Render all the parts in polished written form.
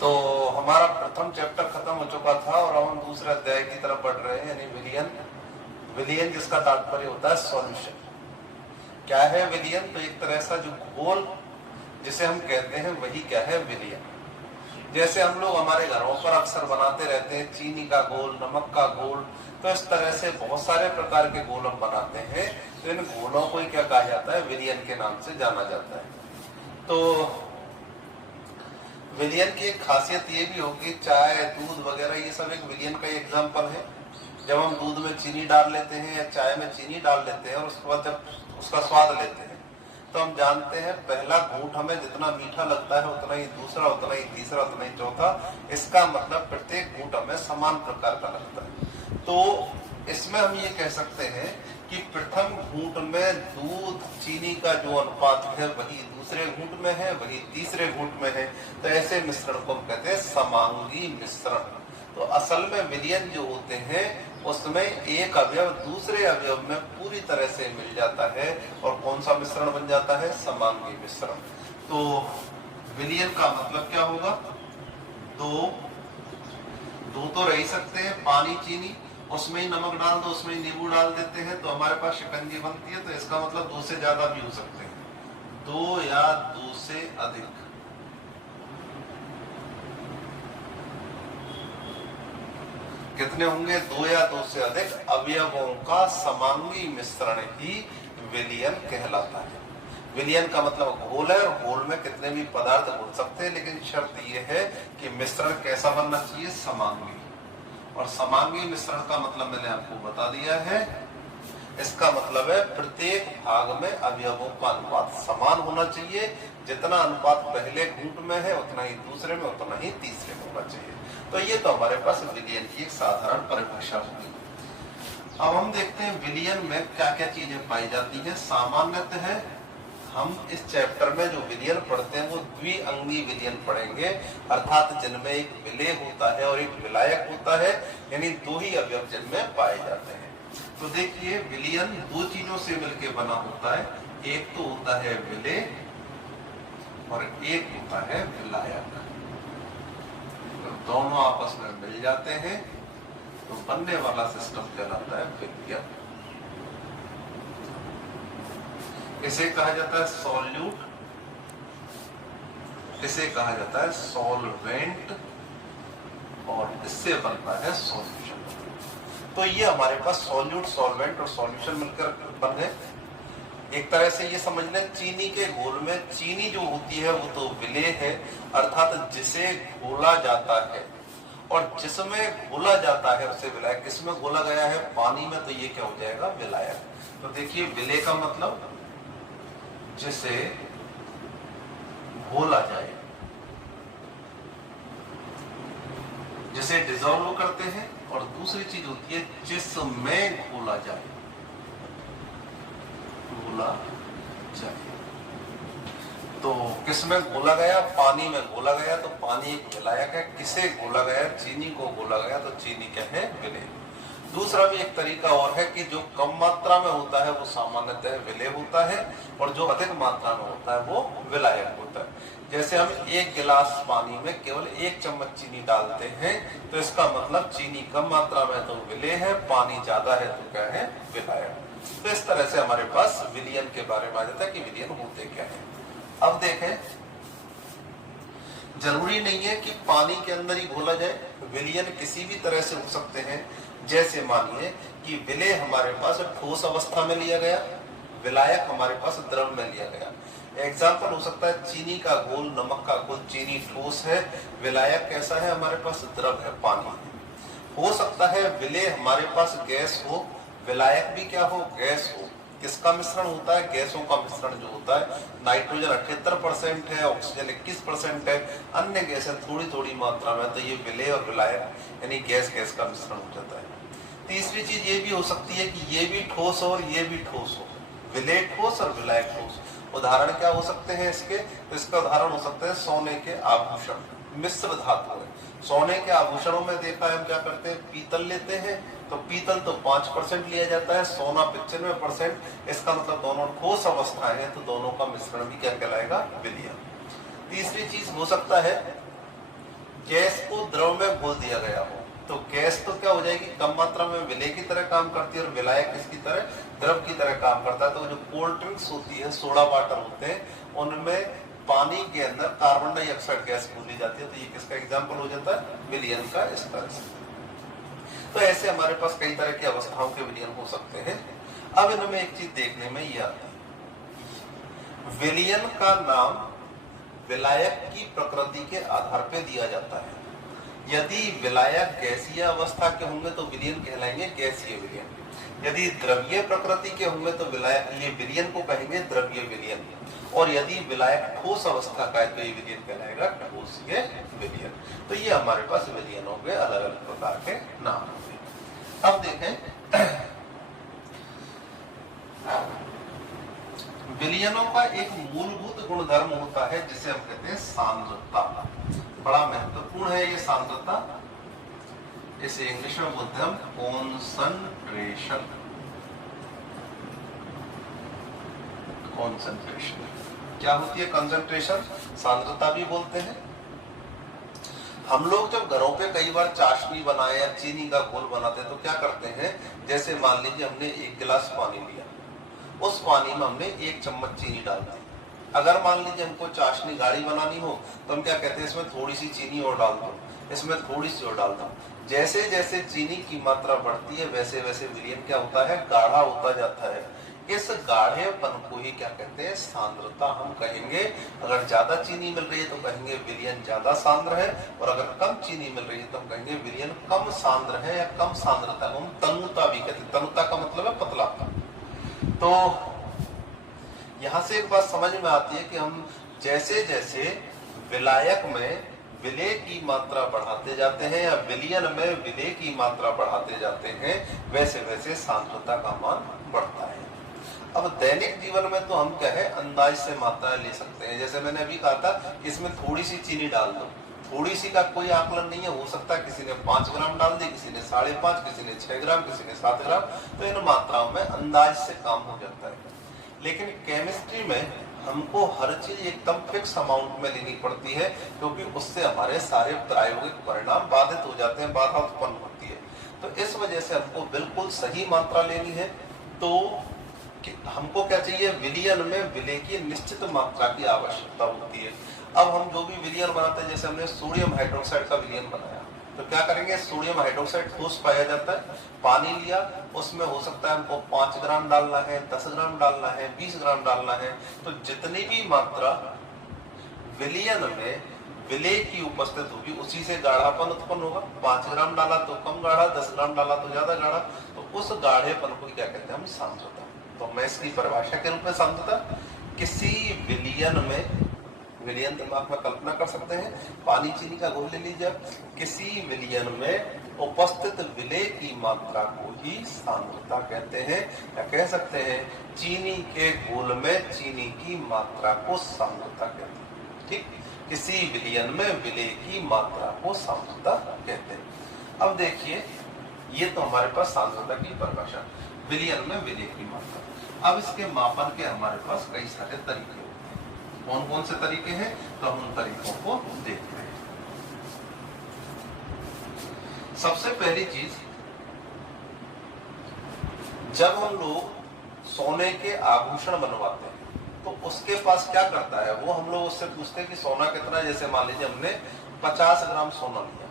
तो हमारा प्रथम चैप्टर खत्म हो चुका था और अब हम दूसरे अध्याय की तरफ बढ़ रहे हैं, यानी विलियन। विलियन जिसका तात्पर्य होता है सॉल्यूशन। क्या है विलियन? तो एक तरह सा जो घोल जिसे हम कहते हैं वही क्या है विलियन। जैसे हम लोग हमारे घरों पर अक्सर बनाते रहते हैं चीनी का घोल, नमक का घोल, तो इस तरह से बहुत सारे प्रकार के घोल हम बनाते हैं। तो इन घोलों को ही क्या कहा जाता है? विलियन के नाम से जाना जाता है। तो विलियन की एक खासियत ये भी होगी, चाय, दूध वगैरह ये सब एक विलियन का एग्जाम्पल है। जब हम दूध में चीनी डाल लेते हैं या चाय में चीनी डाल लेते हैं और उसके बाद जब उसका स्वाद लेते हैं तो हम जानते हैं पहला घूंट हमें जितना मीठा लगता है उतना ही दूसरा, उतना ही तीसरा, उतना ही चौथा। इसका मतलब प्रत्येक घूंट हमें समान प्रकार का लगता है। तो इसमें हम ये कह सकते हैं कि प्रथम घूंट में दूध चीनी का जो अनुपात है वही दूसरे घूंट में है, वही तीसरे घूंट में है। तो ऐसे मिश्रण को हम कहते हैं समांगी मिश्रण। तो असल में विलियन जो होते हैं उसमें एक अवयव दूसरे अवयव में पूरी तरह से मिल जाता है और कौन सा मिश्रण बन जाता है? समांगी मिश्रण। तो विलियन का मतलब क्या होगा? दो तो रह ही सकते हैं, पानी चीनी, उसमें ही नमक डाल दो, उसमें ही नींबू डाल देते हैं तो हमारे पास शिकंजी बनती है। तो इसका मतलब दो से ज्यादा भी हो सकते हैं, दो या दो से अधिक। कितने होंगे? दो या दो से अधिक अवयवों का समांगी मिश्रण ही विलियन कहलाता है। विलियन का मतलब घोल है और घोल में कितने भी पदार्थ घुल सकते हैं, लेकिन शर्त यह है कि मिश्रण कैसा बनना चाहिए? समांगी। और समांगी मिश्रण का मतलब मैंने आपको बता दिया है। इसका मतलब है प्रत्येक भाग में अवयवों का अनुपात समान होना चाहिए। जितना अनुपात पहले घूंट में है उतना ही दूसरे में, उतना ही तीसरे में होना चाहिए। तो ये तो हमारे पास विलियन की एक साधारण परिभाषा होगी। अब हम देखते हैं विलियन में क्या क्या चीजें पाई जाती है। सामान्यतः हम इस चैप्टर में जो विलियन पढ़ते हैं वो द्विअंगी विलियन पढ़ेंगे, अर्थात जिनमें एक विलेय होता है और एक विलायक होता है, यानी दो ही अवयव जिनमें पाए जाते हैं। तो देखिए विलियन दो चीजों से मिलकर बना होता है। एक तो होता है विलेय और एक होता है विलायक। तो दोनों आपस में मिल जाते हैं तो बनने वाला सिस्टम कहलाता है विलियन। इसे कहा जाता है सॉल्यूट, इसे कहा जाता है सॉल्वेंट और इससे बनता है सॉल्यूशन। तो ये हमारे पास सॉल्यूट, सॉल्वेंट और सॉल्यूशन मिलकर बन गए। एक तरह से ये समझ लें चीनी के घोल में चीनी जो होती है वो तो विलेय है, अर्थात जिसे घोला जाता है, और जिसमें घोला जाता है उसे विलायक। किसमें घोला गया है? पानी में, तो ये क्या हो जाएगा? विलायक। तो देखिए विलेय का मतलब जिसे घोला जाए, जिसे डिसॉल्व करते हैं, और दूसरी चीज होती है जिसमें घोला जाए, घोला जाए। तो किसमें घोला गया? पानी में घोला गया, तो पानी एक विलायक है। किसे घोला गया? चीनी को घोला गया, तो चीनी क्या है? विलेय। दूसरा भी एक तरीका और है कि जो कम मात्रा में होता है वो सामान्यतः विलेय होता है और जो अधिक मात्रा में होता है वो विलायक होता है। जैसे हम एक गिलास पानी में केवल 1 चम्मच चीनी डालते हैं तो इसका मतलब चीनी कम मात्रा में तो विलेय है, पानी ज्यादा है तो क्या है? विलायक। तो इस तरह से हमारे पास विलियन के बारे में आ जाता है कि विलियन होते क्या है। अब देखें, जरूरी नहीं है कि पानी के अंदर ही घोला जाए, विलियन किसी भी तरह से हो सकते हैं। जैसे मानिए कि विलेय हमारे पास ठोस अवस्था में लिया गया, विलायक हमारे पास द्रव में लिया गया। एग्जाम्पल हो सकता है चीनी का घोल, नमक का घोल, चीनी ठोस है, विलायक कैसा है? हमारे पास द्रव है, पानी। हो सकता है विलेय हमारे पास गैस हो, विलायक भी क्या हो? गैस हो। किसका मिश्रण होता है? गैसों का मिश्रण जो होता है। नाइट्रोजन 78% है, ऑक्सीजन 21% है, अन्य गैसें थोड़ी थोड़ी मात्रा में, तो ये विलेय और विलायक यानी गैस गैस का मिश्रण हो जाता है। तीसरी चीज ये भी हो सकती है कि ये भी ठोस और ये भी ठोस हो, विलेय ठोस और विलायक ठोस। उदाहरण क्या हो सकते हैं इसके? तो इसका उदाहरण हो सकते हैं सोने के आभूषण, मिश्र धातु है। सोने के आभूषणों में देखा है हम क्या करते हैं? पीतल लेते हैं, तो पीतल तो 5% लिया जाता है, सोना 95%। इसका मतलब दोनों ठोस अवस्थाएं हैं, तो दोनों का मिश्रण भी क्या कहलाएगा? विलियन। तीसरी चीज हो सकता है गैस को द्रव में घोल दिया गया हो तो गैस तो क्या हो जाएगी, कम मात्रा में विलय की तरह काम करती है और विलायक किसकी तरह, द्रव की तरह काम करता है। तो जो कोल्ड ड्रिंक्स होती है, सोडा वाटर होते हैं, उनमें पानी के अंदर कार्बन डाइऑक्साइड गैस घोली जाती है। तो ये किसका एग्जाम्पल हो जाता है, विलयन का। इस तरह से तो ऐसे हमारे पास कई तरह की अवस्थाओं के विलयन हो सकते हैं। अब इनमें एक चीज देखने में ये आती है, विलयन का नाम विलायक की प्रकृति के आधार पर दिया जाता है। यदि विलायक गैसीय अवस्था के होंगे तो विलयन कहलाएंगे गैसीय विलयन, यदि द्रव्य प्रकृति के होंगे तो विलायक ये विलयन को कहेंगे द्रव्य विलयन, और यदि विलायक ठोस अवस्था का है तो ये विलयन कहलाएगा ठोसीय विलयन। तो ये हमारे पास विलयन हो गए, अलग अलग प्रकार के नाम हो गए। अब देखें विलयनों का एक मूलभूत गुणधर्म होता है जिसे हम कहते हैं सांद्रता। बड़ा महत्वपूर्ण है ये सांद्रता, इसे इंग्लिश में बोलते हैं हम कॉन्सेंट्रेशन। कॉन्सेंट्रेशन क्या होती है, कंसंट्रेशन, सांद्रता भी बोलते हैं। हम लोग जब घरों पे कई बार चाशनी बनाए या चीनी का घोल बनाते हैं तो क्या करते हैं, जैसे मान लीजिए हमने 1 गिलास पानी लिया, उस पानी में हमने 1 चम्मच चीनी डाल दी। अगर मान लीजिए हमको चाशनी गाढ़ी बनानी हो तो हम क्या कहते हैं, इसमें थोड़ी सी चीनी और डाल दो, इसमें थोड़ी सी और डाल दो। जैसे जैसे चीनी की मात्रा बढ़ती है वैसे वैसे विलयन क्या होता है, गाढ़ा होता जाता है। इस गाढ़ेपन को ही क्या कहते हैं, सांद्रता हम कहेंगे। अगर ज्यादा चीनी मिल रही है तो कहेंगे विलयन ज्यादा सांद्र है, और अगर कम चीनी मिल रही है तो हम कहेंगे विलयन कम सांद्र है या कम सांद्रता को हम तनुता भी कहते हैं। तनुता का मतलब है पतला। तो यहां से एक बात समझ में आती है कि हम जैसे जैसे विलायक में विलय की मात्रा बढ़ाते जाते हैं या विलयन में विलय की मात्रा बढ़ाते जाते हैं, वैसे वैसे सांद्रता का मान बढ़ता है। अब दैनिक जीवन में तो हम क्या है, अंदाज से मात्रा ले सकते हैं। जैसे मैंने अभी कहा था कि इसमें थोड़ी सी चीनी डाल दो, थोड़ी सी का कोई आकलन नहीं है, हो सकता है किसी ने 5 ग्राम डाल दी, किसी ने 5.5, किसी ने 6 ग्राम, किसी ने 7 ग्राम। तो इन मात्राओं में अंदाज से काम हो जाता है। लेकिन केमिस्ट्री में हमको हर चीज एकदम फिक्स अमाउंट में लेनी पड़ती है, क्योंकि उससे हमारे सारे प्रायोगिक परिणाम बाधित हो जाते हैं, बाधा उत्पन्न होती है। तो इस वजह से हमको बिल्कुल सही मात्रा लेनी है। तो हमको क्या चाहिए, विलयन में विलय की निश्चित मात्रा की आवश्यकता होती है। अब हम जो भी विलयन बनाते हैं, जैसे हमने सोडियम हाइड्रोक्साइड का विलयन बनाया, तो क्या करेंगे, सोडियम हाइड्रोक्साइड ठोस पाया जाता है, पानी लिया, उसमें हो सकता है हमको 5 ग्राम डालना है, 10 ग्राम डालना है, 20 ग्राम डालना है। तो जितनी भी मात्रा विलयन में विलय की उपस्थित होगी उसी से गाढ़ापन उत्पन्न होगा। 5 ग्राम डाला तो कम गाढ़ा, 10 ग्राम डाला तो ज्यादा गाढ़ा। तो उस गाढ़ेपन को क्या कहते हैं हम, सांद्रता। तो मैं इसकी परिभाषा के रूप में सांद्रता, किसी विलयन में, विलयन दिमाग में कल्पना कर सकते हैं, पानी चीनी का घोल ले लीजिए, किसी विलयन में उपस्थित विलय की मात्रा को ही सांद्रता कहते हैं, या कह सकते हैं चीनी के घोल में चीनी की मात्रा को सांद्रता कहते हैं। ठीक, किसी विलयन में विलय की मात्रा को सांद्रता कहते हैं। अब देखिए, ये तो हमारे पास सांद्रता की परिभाषा, विलयन में विलय की मात्रा। अब इसके मापन के हमारे पास कई सारे तरीके होते हैं। कौन कौन से तरीके हैं, तो हम उन तरीकों को देखते हैं। सबसे पहली चीज, जब हम लोग सोने के आभूषण बनवाते हैं तो उसके पास क्या करता है, वो हम लोग उससे पूछते हैं कि सोना कितना। जैसे मान लीजिए हमने 50 ग्राम सोना लिया,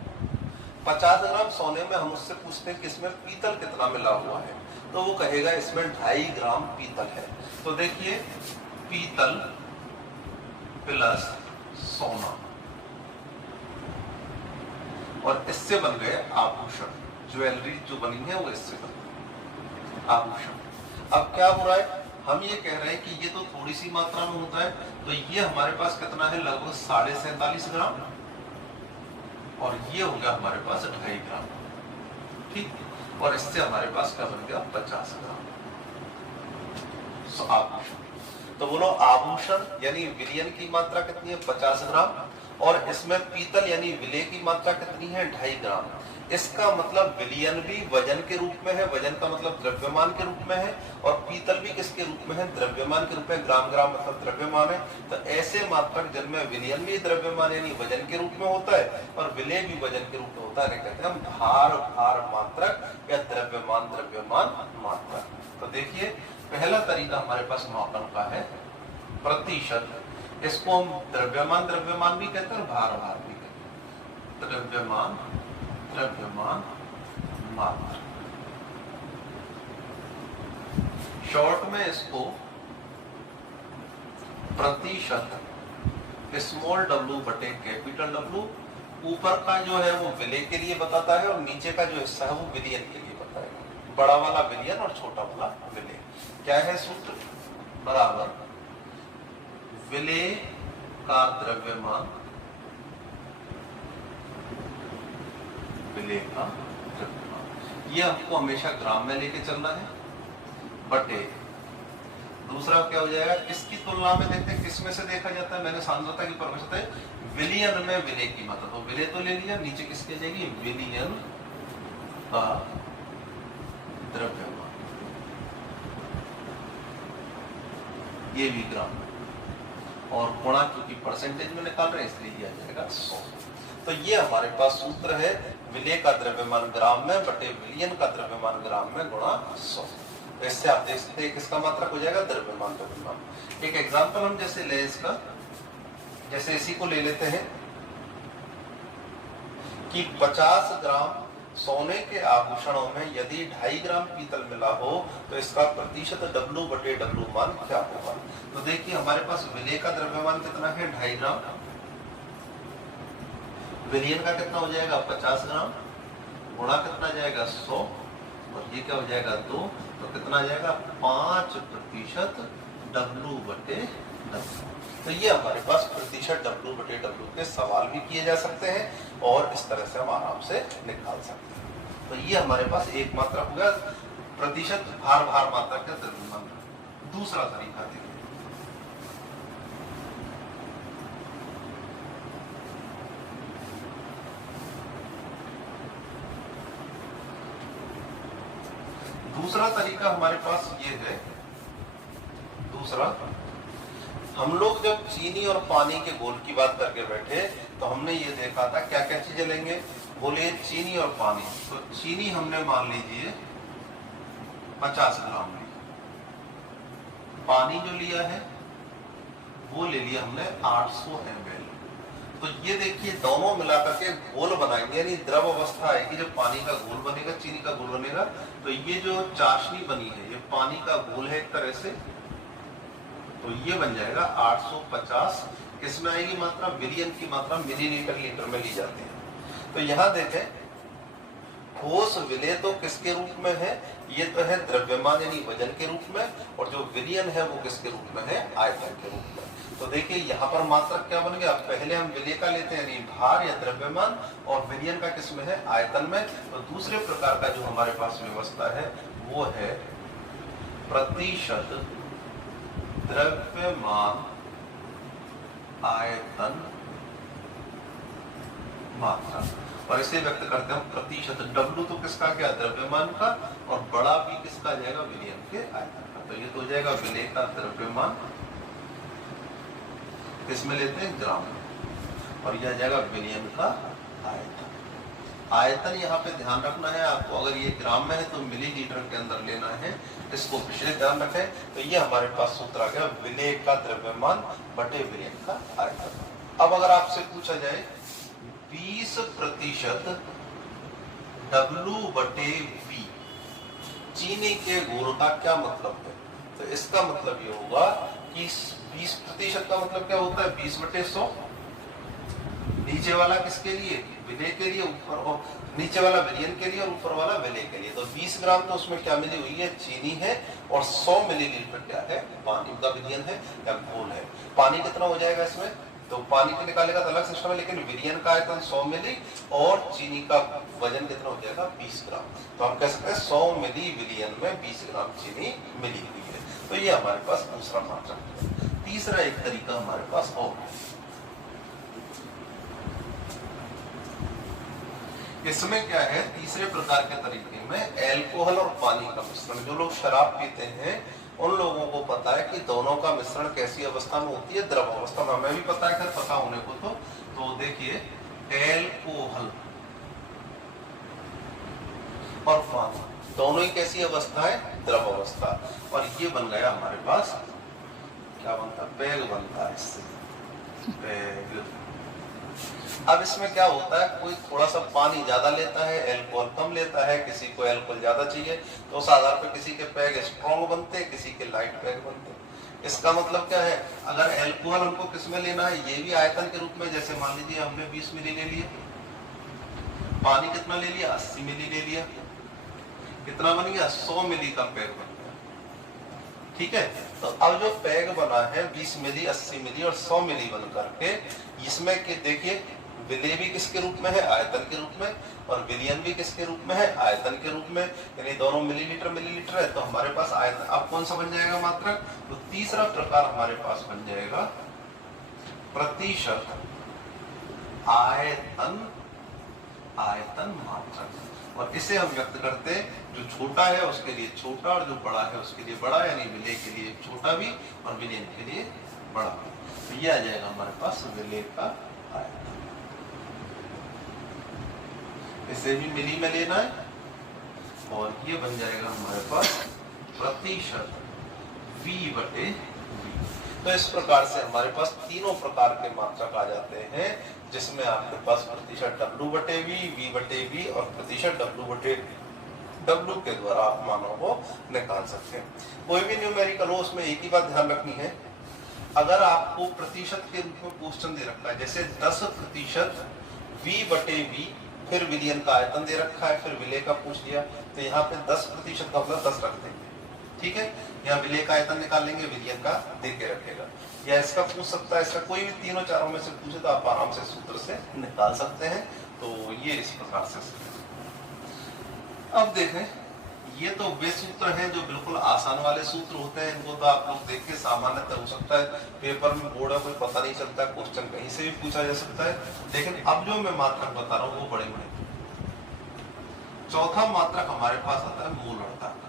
50 ग्राम सोने में हम उससे पूछते हैं कि इसमें पीतल कितना मिला हुआ है, तो वो कहेगा इसमें 2.5 ग्राम पीतल है। तो देखिए, पीतल प्लस सोना, और इससे बन गए आभूषण। ज्वेलरी जो बनी है वो इससे बनी आभूषण। अब क्या हो रहा है, हम ये कह रहे हैं कि ये तो थोड़ी सी मात्रा में होता है, तो ये हमारे पास कितना है, लगभग 47.5 ग्राम, और ये हो गया हमारे पास 2.5 ग्राम। ठीक, और इससे हमारे पास क्या बन गया, 50 ग्राम आभूषण। तो बोलो, आभूषण यानी विलयन की मात्रा कितनी है, 50 ग्राम, और इसमें पीतल यानी विलय की मात्रा कितनी है, 2.5 ग्राम। इसका मतलब विलियन भी वजन के रूप में है, वजन का मतलब द्रव्यमान के रूप में है, और पीतल भी किसके रूप में है, द्रव्यमान के रूप में। ग्राम ग्राम मतलब द्रव्यमान है। तो ऐसे मात्रक जिनमें विलियन भी द्रव्यमान यानी वजन के रूप में होता है और विलेय भी वजन के रूप में होता है, कहते हैं हम भार भार मात्रक या द्रव्यमान द्रव्यमान मात्रक। तो देखिए पहला तरीका हमारे पास मापन का है प्रतिशत। इसको हम द्रव्यमान द्रव्यमान भी कहते हैं और भार भार भी कहते हैं। द्रव्यमान द्रव्यमान मात्रा, शॉर्ट में इसको प्रतिशत स्मॉल w बटे कैपिटल W। ऊपर का जो है वो विलेय के लिए बताता है और नीचे का जो हिस्सा है वो विलियन के लिए बताएगा। बड़ा वाला विलियन और छोटा वाला विलेय। क्या है सूत्र, बराबर विलेय का द्रव्यमान, विलेय का द्रव्यमान, ये हमको हमेशा ग्राम में लेके चलना है, बटे दूसरा क्या हो जाएगा, किसकी तुलना में देखते हैं, किस में से देखा जाता है, मैंने सांद्रता की परिभाषा है विलियन में विलेय की मात्रा। तो विलेय तो ले लिया, नीचे किसकी आ जाएगी, विलियन का द्रव्यमान, ये भी ग्राम, और गुणा क्योंकि परसेंटेज में निकाल रहे हैं इसलिए ये आ जाएगा 100। तो ये हमारे पास सूत्र है विलेय का द्रव्यमान ग्राम में बटे विलियन का द्रव्यमान ग्राम में गुणा 100। तो इससे आप देख सकते हैं किसका मात्रक हो जाएगा, द्रव्यमान द्रव्यमान। एक एग्जांपल हम जैसे ले इसका, जैसे इसी को ले लेते हैं कि 50 ग्राम सोने के आभूषणों में यदि 2.5 ग्राम पीतल मिला हो तो इसका प्रतिशत W बटे W मान क्या होगा। तो देखिए हमारे पास विलेय का द्रव्यमान कितना है, 2.5 ग्राम, विलियन का कितना हो जाएगा 50 ग्राम, गुणा कितना जाएगा 100, और ये क्या हो जाएगा 2, तो कितना जाएगा 5% W बटे W। तो ये हमारे पास प्रतिशत W बटे W के सवाल भी किए जा सकते हैं और इस तरह से हम आराम से निकाल सकते हैं। तो ये हमारे पास एक मात्रा हो गया प्रतिशत भार भार मात्रा का द्रव्यमान। दूसरा तरीका देखिए, दूसरा तरीका हमारे पास ये है। दूसरा, हम लोग जब चीनी और पानी के घोल की बात करके बैठे तो हमने ये देखा था क्या क्या चीजें लेंगे, बोले चीनी और पानी। तो चीनी हमने मान लीजिए 50 ग्राम ली, पानी जो लिया है वो ले लिया हमने 800 ml। तो ये देखिए दोनों मिलाकर के घोल बनाएंगे, यानी द्रव अवस्था आएगी जब पानी का घोल बनेगा, चीनी का घोल बनेगा। तो ये जो चाशनी बनी है ये पानी का घोल है एक तरह से, तो ये बन जाएगा 850। किसमें आएगी मात्रा, विलियन की मात्रा मिलीलीटर लीटर में ली जाती है। तो यहाँ देखें ठोस विलेय तो किसके रूप में है, ये तो है द्रव्यमान यानी वजन के रूप में, और जो विलियन है वो किसके रूप में है, आयतन के रूप में। तो देखिए यहाँ पर मात्रक क्या बन गया, पहले हम विलेय का लेते हैं यानी भार या द्रव्यमान, और विलियन का किसमें है, आयतन में। तो दूसरे प्रकार का जो हमारे पास व्यवस्था है वो है प्रतिशत द्रव्यमान आयतन मात्रा, और इसे व्यक्त करते हैं प्रतिशत। W तो किसका क्या, द्रव्यमान का, और बड़ा भी किसका जाएगा, विलियन के आयतन का। तो ये तो हो जाएगा विलेय का द्रव्यमान, किसमें लेते हैं, ग्राम में, और यह जाएगा विलियन का आयतन। आयतन यहाँ पे ध्यान रखना है आपको, अगर ये ग्राम में है तो मिलीलीटर के अंदर लेना है, इसको विशेष ध्यान रखें। तो ये हमारे पास सूत्र आ गया विलेय का द्रव्यमान बटे विलियन का आयतन। अब अगर आपसे पूछा जाए 20% W बटे V चीनी के घोल का क्या मतलब है, तो इसका मतलब ये होगा कि 20% का मतलब क्या होता है, 20 बटे 100। नीचे वाला किसके लिए, विलेय के लिए, ऊपर नीचे वाला विलियन के लिए और ऊपर वाला विलेय के लिए। तो 20 ग्राम तो उसमें क्या मिली हुई है, चीनी है, और 100 मिलीलीटर क्या है, पानी का विलियन है या घोल है। पानी कितना हो जाएगा इसमें, तो पानी को निकालेगा तो अलग सिस्टम है, लेकिन विलियन का आयतन 100 मिली और चीनी का वजन कितना हो जाएगा, 20 ग्राम। तो हम कह सकते हैं 100 मिली विलियन में 20 ग्राम चीनी मिली हुई है। तो ये हमारे पास दूसरा मात्रक है। तीसरा एक तरीका हमारे पास और, इसमें क्या है, तीसरे प्रकार के तरीके में एल्कोहल और पानी का मिश्रण। जो लोग शराब पीते हैं उन लोगों को पता है कि दोनों का मिश्रण कैसी अवस्था में होती है, द्रव अवस्था में। हमें भी पता है, अगर पता होने को तो देखिए एल्कोहल और पानी दोनों ही कैसी अवस्था है, द्रव अवस्था। और ये बन गया हमारे पास, क्या बनता है, पेग बनता है इससे, पेग। अब इसमें क्या होता है, कोई थोड़ा सा पानी ज्यादा लेता है, अल्कोहल कम लेता है, किसी को अल्कोहल ज्यादा चाहिए, तो उस आधार पर किसी के पैग स्ट्रॉन्ग बनते हैं, किसी के लाइट पैग बनते हैं। इसका मतलब क्या है, अगर अल्कोहल हमको किस में लेना है, ये भी आयतन के रूप में, जैसे मान लीजिए हमने 20 मिली ले लिया, पानी कितना ले लिया, 80 मिली ले लिया, कितना बन गया, 100 मिली का पैग बन गया। ठीक है, तो अब जो पैग बना है 20 मिली, 80 मिली और 100 मिली बन करके, इसमें देखिए विलेय भी किसके रूप में है, आयतन के रूप में, और विलियन भी किसके रूप में है, आयतन के रूप में, यानी दोनों मिलीलीटर मिलीलीटर है, तो हमारे पास आयतन। अब कौन सा बन जाएगा मात्रक, तो तीसरा प्रकार हमारे पास बन जाएगा प्रतिशत आयतन, आयतन मात्रक। और इसे हम व्यक्त करते हैं, जो छोटा है उसके लिए छोटा और जो बड़ा है उसके लिए बड़ा, यानी विलेय के लिए छोटा भी और विलियन के लिए बड़ा भी। तो ये आ जाएगा हमारे पास विलेय का आयतन। इसे भी मिली में लेना है, और ये बन जाएगा हमारे पास प्रतिशत V बटे V। तो इस प्रकार से हमारे पास तीनों प्रकार के मात्रक आ जाते हैं, जिसमें आपके पास प्रतिशत W बटे V बटे V और प्रतिशत W बटे W के द्वारा आप मानों को निकाल सकते हैं। कोई भी न्यूमेरिकल हो, उसमें एक ही बात ध्यान रखनी है, अगर आपको प्रतिशत के रूप में क्वेश्चन दे रखा है, जैसे 10% V बटे V, फिर विलियन का आयतन दे रखा है, फिर विलेय का पूछ लिया, तो यहाँ पे 10% का मतलब 10 रख देंगे। ठीक है, यहाँ विलेय का आयतन निकाल लेंगे, विलियन का दे के रखेगा। या इसका पूछ सकता है, इसका कोई भी तीनों चारों में से पूछे तो आप आराम से सूत्र से निकाल सकते हैं। तो ये इस प्रकार से। अब देखें, ये तो वे सूत्र हैं जो बिल्कुल आसान वाले सूत्र होते हैं, इनको तो आप लोग देख के सामान्यतः हो सकता है पेपर में बोर्ड है, कोई पता नहीं चलता, क्वेश्चन कहीं से भी पूछा जा सकता है। लेकिन अब जो मैं मात्रक बता रहा हूँ वो बड़े बड़े। चौथा मात्रक हमारे पास आता है मोलरता का।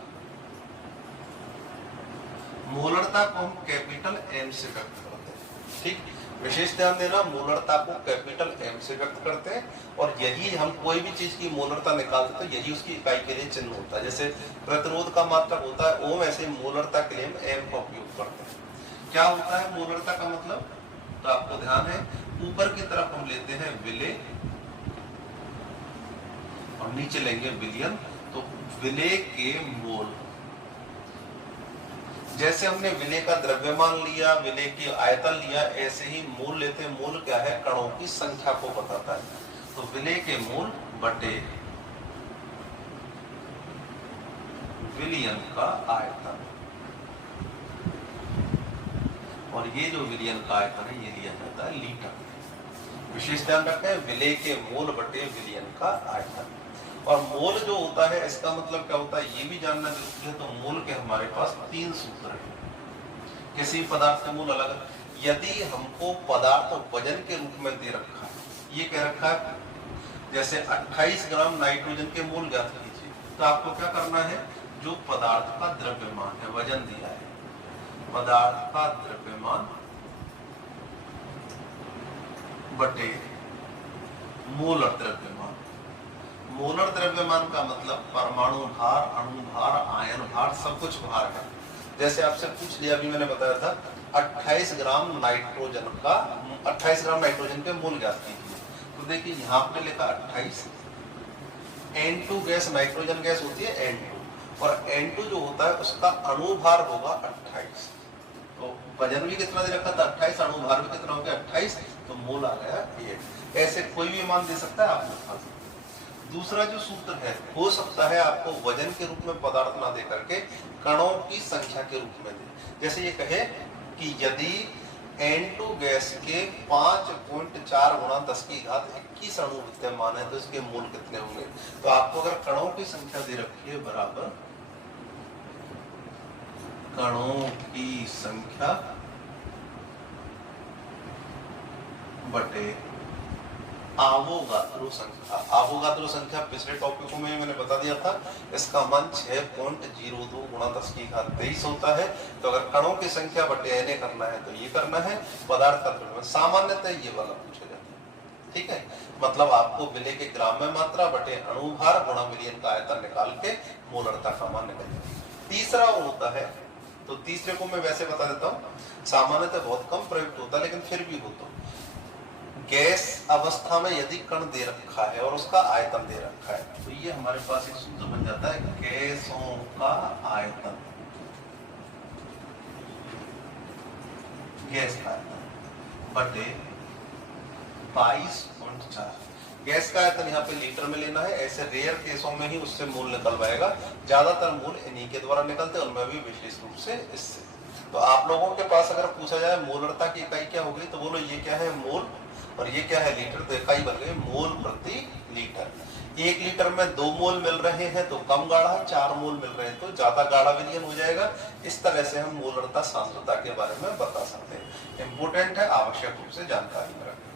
मोलरता को हम कैपिटल M से व्यक्त करते हैं। ठीक, विशेष ध्यान देना, मोलरता को कैपिटल M से व्यक्त करते हैं, और यही हम कोई भी चीज की मोलरता निकालते हैं, यही उसकी इकाई के लिए चिन्ह होता है। जैसे प्रतिरोध का मात्रक होता है ओम, ऐसे मोलरता के लिए हम M का उपयोग करते हैं। क्या होता है मोलरता का मतलब, तो आपको ध्यान है, ऊपर की तरफ हम लेते हैं विलेय और नीचे लेंगे विलियन। तो विलेय के मोल, जैसे हमने विलेय का द्रव्यमान लिया, विलेय की आयतन लिया, ऐसे ही मोल लेते हैं। मोल क्या है, कणों की संख्या को बताता है। तो विलेय के मोल बटे विलियन का आयतन, और ये जो विलियन का आयतन है ये लिया जाता है लीटर। विशेष ध्यान रखें, विलेय के मोल बटे विलियन का आयतन। और मोल जो होता है, इसका मतलब क्या होता है ये भी जानना जरूरी है। तो मोल के हमारे पास 3 सूत्र हैं। किसी पदार्थ का मोल अलग, यदि हमको पदार्थ वजन के रूप में दे रखा है, ये कह रखा है जैसे 28 ग्राम नाइट्रोजन के मोल ज्ञात कीजिए, तो आपको क्या करना है, जो पदार्थ का द्रव्यमान है, वजन दिया है, पदार्थ का द्रव्यमान बटे मोलर द्रव्यमान। मोलर द्रव्यमान का मतलब परमाणु भार, अणु भार, आयन भार, सब कुछ भार है। जैसे आपसे पूछ लिया, अभी मैंने बताया था 28 ग्राम नाइट्रोजन का, 28 ग्राम नाइट्रोजन के मोल ज्ञात कीजिए। तो देखिए यहाँ पे लिखा 28, N2 गैस, नाइट्रोजन गैस होती है N2, और N2 जो होता है उसका अणु भार होगा 28। तो वजन भी कितना दे रखा था 28, अणु भार भी कितना हो गया 28, तो मोल आ गया 8। ऐसे कोई भी मान दे सकता है, आप निकाल सकते हैं। दूसरा जो सूत्र है, हो सकता है आपको वजन के रूप में पदार्थ ना दे करके कणों की संख्या के रूप में दे। जैसे ये कहे कि यदि N2 गैस के 5.4 × 10⁻21 अणु विद्यमान है, तो इसके मोल कितने होंगे। तो आपको अगर कणों की संख्या दे रखी है बराबर कणों की संख्या बटे अवोगाद्रो संख्या। अवोगाद्रो संख्या पिछले टॉपिक में मैंने बता दिया था, इसका मान 6.02 गुणा 10 की घात 23 होता है। तो अगर कणों की संख्या बटे Na करना है तो ये करना है, पदार्थ का द्रव्यमान सामान्यतः ये वाला पूछा जाता है। ठीक है, मतलब आपको विलेय के ग्राम में मात्रा बटे अणुभार गुणा विलयन का आयतन निकाल के मोलरता का मान निकल जाए। तीसरा होता है, तो तीसरे को मैं वैसे बता देता हूँ, सामान्यतः बहुत कम प्रयुक्त होता है लेकिन फिर भी हो। तो गैस अवस्था में यदि कण दे रखा है और उसका आयतन दे रखा है तो ये हमारे पास एक सूत्र बन जाता है, गैसों का आयतन, गैस का आयतन बटे 22.4। गैस का आयतन यहाँ पे लीटर में लेना है, ऐसे रेयर केसों में ही उससे मूल निकल पाएगा, ज्यादातर मूल इन्हीं के द्वारा निकलते हैं, उनमें भी विशेष रूप से इससे। तो आप लोगों के पास अगर पूछा जाए मोलरता की इकाई क्या होगी तो बोलो ये क्या है, मोल, और ये क्या है, लीटर। तो इकाई बन गई मोल प्रति लीटर। 1 लीटर में 2 मोल मिल रहे हैं तो कम गाढ़ा, 4 मोल मिल रहे हैं तो ज्यादा गाढ़ा विलयन हो जाएगा। इस तरह से हम मोलरता सांद्रता के बारे में बता सकते हैं। इंपोर्टेंट है, आवश्यक रूप से जानकारी में रखें।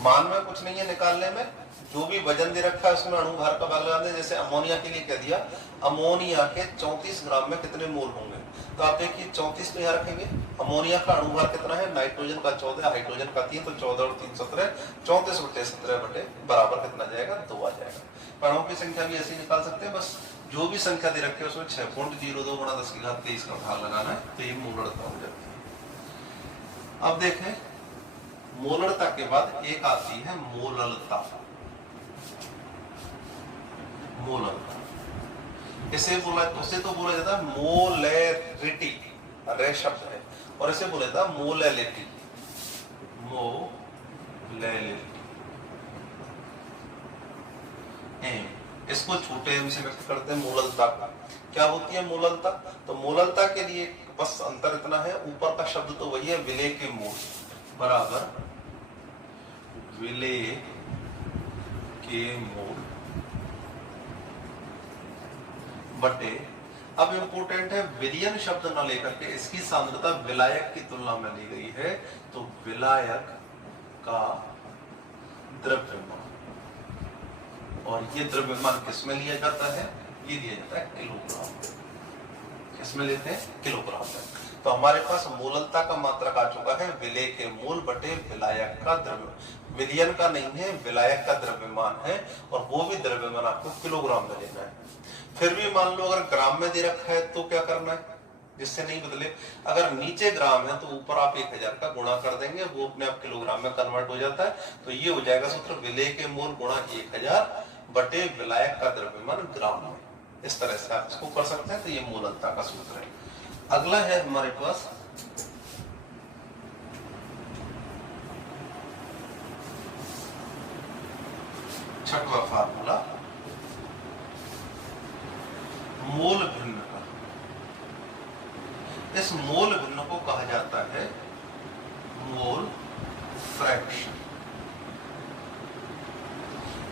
मान में कुछ नहीं है निकालने में, जो भी वजन दे रखा है उसमें अणुभार का भाग लगा दें। जैसे अमोनिया के लिए कह दिया, अमोनिया के 34 ग्राम में कितने मोल होंगे, तो आप देखिए 34 में यहाँ रखेंगे। अमोनिया का अणुभार कितना है, नाइट्रोजन का 14, हाइड्रोजन का 3, तो 14 और 3 17, 34 बटे 17 बटे बराबर कितना जाएगा, 2 आ जाएगा। कणों की संख्या भी ऐसे निकाल सकते हैं, बस जो भी संख्या दे रखी है उसमें 6.02 गुणा 10 की घात 23 का भाग लगाना है, तो ये मोलरता हो जाती है। अब देखें, मोलरता के बाद एक आती है मोललता। मोलरता इसे बोला, उसे तो बोला जाता है मोलैरिटी, रे शब्द है, और इसे बोला जाता है मोलैलिटी। मोलैलिटी इसको छोटे एम से व्यक्त करते हैं मोललता का। क्या होती है मोललता, तो मोललता के लिए बस अंतर इतना है, ऊपर का शब्द तो वही है, विलेय के मोल बराबर विलेय के मोल बटे, अब इंपोर्टेंट है, विलयन शब्द न लेकर के इसकी सांद्रता विलायक की तुलना में ली गई है, तो विलायक का द्रव्यमान, और ये द्रव्यमान किसमें लिया जाता है, ये लिया जाता है किलोग्राम। किसमें लेते हैं, किलोग्राम में। तो हमारे पास मोललता का मात्रक आ चुका है, विलेय के मोल बटे विलायक का द्रव्यमान। विलयन का नहीं है, विलायक का द्रव्यमान है, और वो भी द्रव्यमान आपको किलोग्राम में लेना है। फिर भी मान लो अगर ग्राम में दे रखा है तो क्या करना है, जिससे नहीं बदले। अगर नीचे ग्राम है तो ऊपर आप 1000 का गुणा कर देंगे, वो अपने आप किलोग्राम में कन्वर्ट हो जाता है। तो ये हो जाएगा सूत्र, विलेय के मोल गुणा 1000 बटे विलायक का द्रव्यमान ग्राम में। इस तरह से आप इसको कर सकते हैं, तो ये मोललता का सूत्र है। अगला है हमारे पास छठवां फार्मूला, मोल भिन्न का। इस मोल भिन्न को कहा जाता है मोल फ्रैक्शन।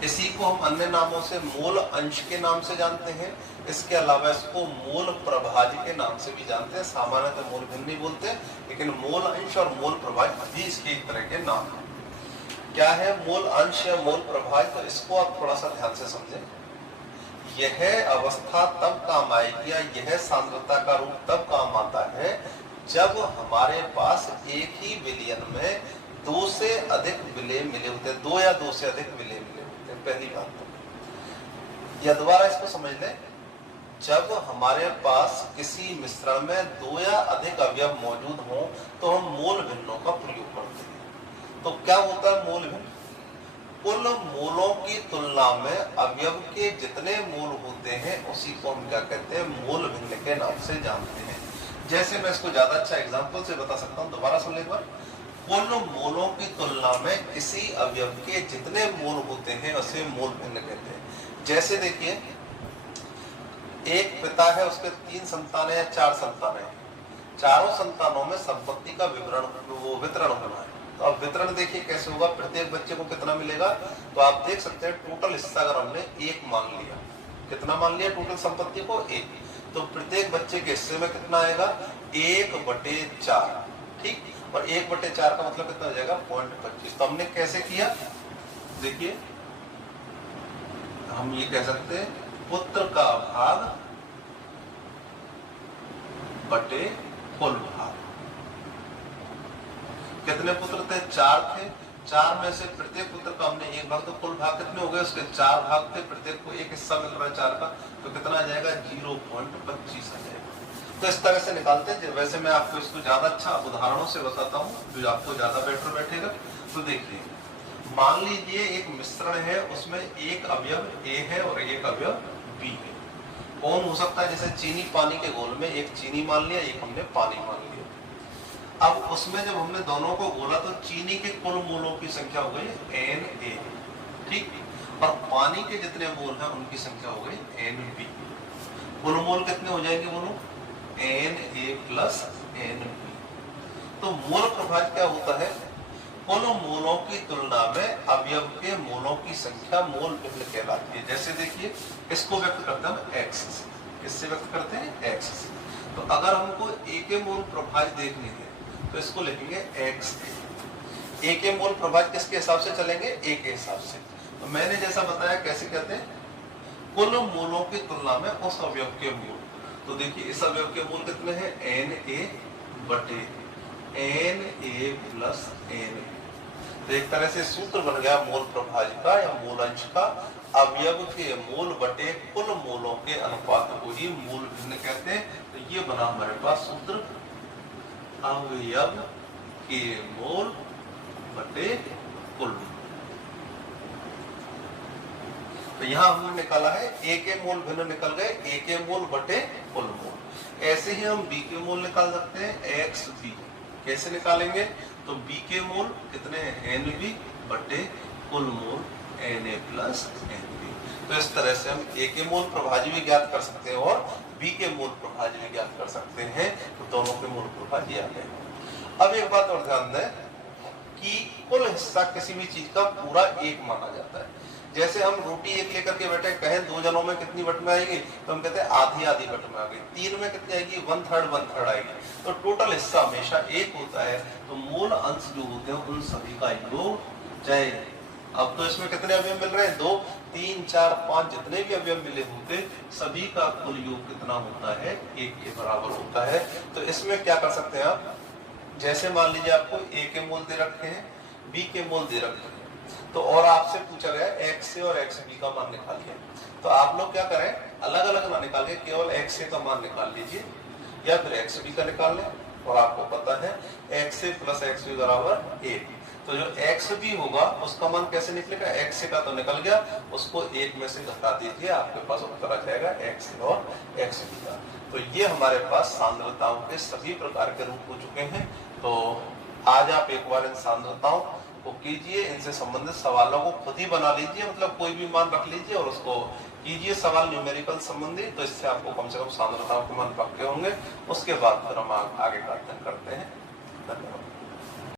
इसी को हम अन्य नामों से मोल अंश के नाम से जानते हैं, इसके अलावा इसको मोल प्रभाज्य के नाम से भी जानते हैं। सामान्यतः मोल भिन्न नहीं बोलते, लेकिन मोल अंश और मोल प्रभाज्य भी इसके एक तरह के नाम हैं। क्या है मोल अंश या मोल प्रभाज्य, तो इसको आप थोड़ा सा ध्यान से समझें। यह अवस्था तब काम आएगी, या यह सांद्रता का रूप तब काम आता है जब हमारे पास एक ही विलयन में 2 से अधिक विलेय मिले होते हैं, 2 या 2 से अधिक विलेय मिले होते हैं। पहली बात तो या दोबारा इसको समझ लें, जब हमारे पास किसी मिश्रण में 2 या अधिक अवयव मौजूद हों तो हम मोल भिन्नों का प्रयोग करते हैं। तो क्या होता है मोल भिन्न, कुल मोलों की तुलना में अवयव के जितने मोल होते हैं उसी को हम क्या कहते हैं, मोल भिन्न के नाम से जानते हैं। जैसे मैं इसको ज्यादा अच्छा एग्जांपल से बता सकता हूं, दोबारा सुन ले एक बार। कुल मोलों की तुलना में किसी अवयव के जितने मोल होते हैं उसे मोल भिन्न कहते हैं। जैसे देखिए, एक पिता है, उसके 3 संतान है या 4 संतान है, चारों संतानों में संपत्ति का वितरण होना है। तो अब वितरण देखिए कैसे होगा, प्रत्येक बच्चे को कितना मिलेगा, तो आप देख सकते हैं टोटल हिस्सा अगर हमने 1 मान लिया, कितना मान लिया टोटल संपत्ति को 1, तो प्रत्येक बच्चे के हिस्से में कितना आएगा, 1/4। ठीक। और 1/4 का मतलब कितना हो जाएगा 0.25। तो हमने कैसे किया, देखिए हम ये कह सकते हैं पुत्र का भाग बटे कुल भाग। कितने पुत्र थे, 4 थे। 4 में से प्रत्येक पुत्र का हमने 1 भाग, तो कुल भाग कितने हो गए, उसके 4 भाग थे, प्रत्येक को 1 हिस्सा मिल रहा है 4 का, तो कितना आ जाएगा 0.25 आ जाएगा। तो इस तरह से निकालते हैं। वैसे मैं आपको इसको ज्यादा अच्छा उदाहरणों से बताता हूँ जो आपको ज्यादा बेटर बैठेगा। तो देखिए मान लीजिए एक मिश्रण है, उसमें एक अवयव A है और एक अवयव B है। कौन हो सकता है, जैसे चीनी पानी के घोल में एक चीनी मान लिया, एक हमने पानी मान लिया। अब उसमें जब हमने दोनों को घोला तो चीनी के कुल मोलों की संख्या हो गई Na, ठीक। और पानी के जितने मोल हैं उनकी संख्या हो गई Nb। कुल मोल कितने हो जाएंगे बोलो, Na प्लस Nb। तो मोल प्रभाव क्या होता है, कुल मोलों की तुलना में अवयव के मोलों की संख्या मोल भिन्न कहलाती है। जैसे देखिए इसको व्यक्त करते हैं x से, किससे व्यक्त करते हैं x से। तो अगर हमको A के मोल प्रभाव देखने हैं तो इसको लिखेंगे x। A के मोल प्रभाव किसके हिसाब से चलेंगे, A के हिसाब से। तो मैंने जैसा बताया कैसे कहते हैं, कुल मोलों की तुलना में उस अवयव के मोल। तो देखिए इस अवयव के मोल कितने हैं, Na बटे Na प्लस Nb। तो एक तरह से सूत्र बन गया मोल प्रभाज का या मोल अंश का, अवयव के मोल बटे कुल मोलों के अनुपात को ही मोल भिन्न कहते हैं। तो ये बना हमारे पास सूत्र, अवयव के मोल बटे कुल। तो यहां हमने निकाला है A के मोल भिन्न निकल गए, A के मोल बटे कुल मोल। ऐसे ही हम B के मोल निकाल सकते हैं XB। कैसे निकालेंगे, तो B के मोल कितने हैं, Nb बटे कुल मोल Na प्लस Nb। तो इस तरह से हम A के मोल प्रभाज्य भी ज्ञात कर सकते हैं और B के मोल प्रभाज्य भी ज्ञात कर सकते हैं। तो दोनों के मोल प्रभाज्य आ गए। अब एक बात और ध्यान दें कि कुल हिस्सा किसी भी चीज का पूरा एक माना जाता है। जैसे हम रोटी एक लेकर के बैठे, कहें 2 जनों में कितनी बट में आएगी, तो हम कहते हैं आधी आधी बट में आ गई। 3 में कितनी आएगी, 1/3 आएगी। तो टोटल हिस्सा हमेशा एक होता है। तो मूल अंश जो होते हैं उन सभी का योग, चाहे अब तो इसमें कितने अवयव मिल रहे हैं, 2, 3, 4, 5 जितने भी अवयव मिले होते सभी का कुल योग कितना होता है, 1 के बराबर होता है। तो इसमें क्या कर सकते हैं आप, जैसे मान लीजिए आपको A के मोल दे रखे हैं, B के मोल दे रखे हैं, तो और आपसे पूछा गया x से और xb का मान निकालिए। तो आप लोग क्या करें, अलग अलग ना निकाल के केवल x से का मान निकाल लीजिए या फिर xb का निकाल लें। और आपको पता है x से प्लस xb बराबर 1। तो जो xb होगा उसका मान कैसे निकलेगा, x से का तो निकल गया, उसको 1 में से घटा दीजिए, आपके पास उत्तर आ जाएगा x और xb का। तो ये हमारे पास सांद्रताओं के सभी प्रकार के रूप हो चुके हैं। तो आज आप एक बार इन सांद्रताओं को कीजिए, इनसे संबंधित सवालों को खुद ही बना लीजिए, मतलब कोई भी मान रख लीजिए और उसको कीजिए सवाल न्यूमेरिकल संबंधी। तो इससे आपको कम से कम सांद्रताओं के मान पक्के होंगे। उसके बाद फिर हम आगे का अध्ययन करते हैं। धन्यवाद।